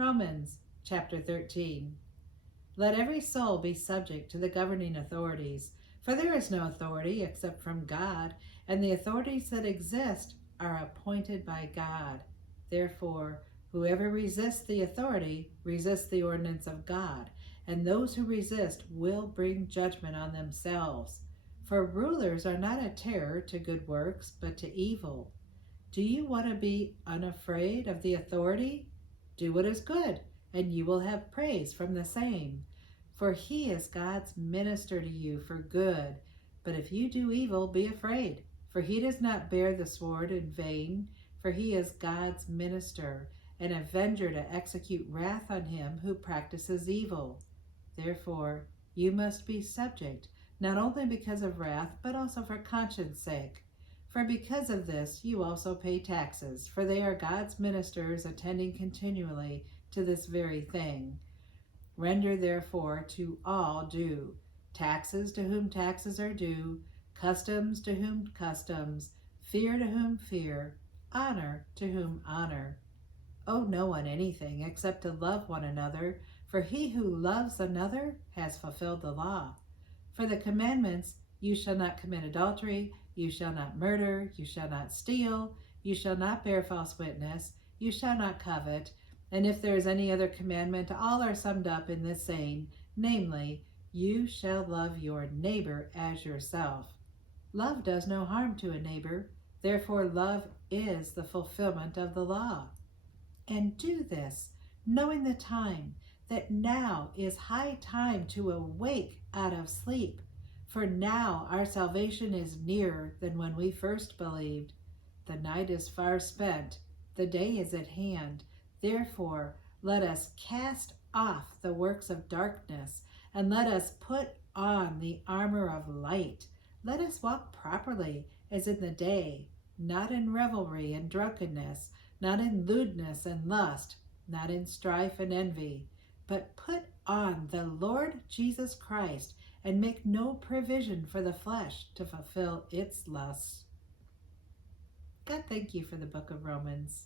Romans chapter 13. Let every soul be subject to the governing authorities, for there is no authority except from God, and the authorities that exist are appointed by God. Therefore, whoever resists the authority resists the ordinance of God, and those who resist will bring judgment on themselves. For rulers are not a terror to good works, but to evil. Do you want to be unafraid of the authority? Do what is good, and you will have praise from the same. For he is God's minister to you for good. But if you do evil, be afraid, for he does not bear the sword in vain, for he is God's minister, an avenger to execute wrath on him who practices evil. Therefore, you must be subject, not only because of wrath, but also for conscience sake. For because of this you also pay taxes, for they are God's ministers attending continually to this very thing. Render therefore to all due, taxes to whom taxes are due, customs to whom customs, fear to whom fear, honor to whom honor. Owe no one anything except to love one another, for he who loves another has fulfilled the law. For the commandments, you shall not commit adultery, you shall not murder, you shall not steal, you shall not bear false witness, you shall not covet, and if there is any other commandment, all are summed up in this saying, namely, you shall love your neighbor as yourself. Love does no harm to a neighbor, therefore love is the fulfillment of the law. And do this, knowing the time, that now is high time to awake out of sleep. For now our salvation is nearer than when we first believed. The night is far spent, the day is at hand. Therefore, let us cast off the works of darkness, and let us put on the armor of light. Let us walk properly as in the day, not in revelry and drunkenness, not in lewdness and lust, not in strife and envy, but put on the Lord Jesus Christ, and make no provision for the flesh to fulfill its lusts. God, thank you for the book of Romans.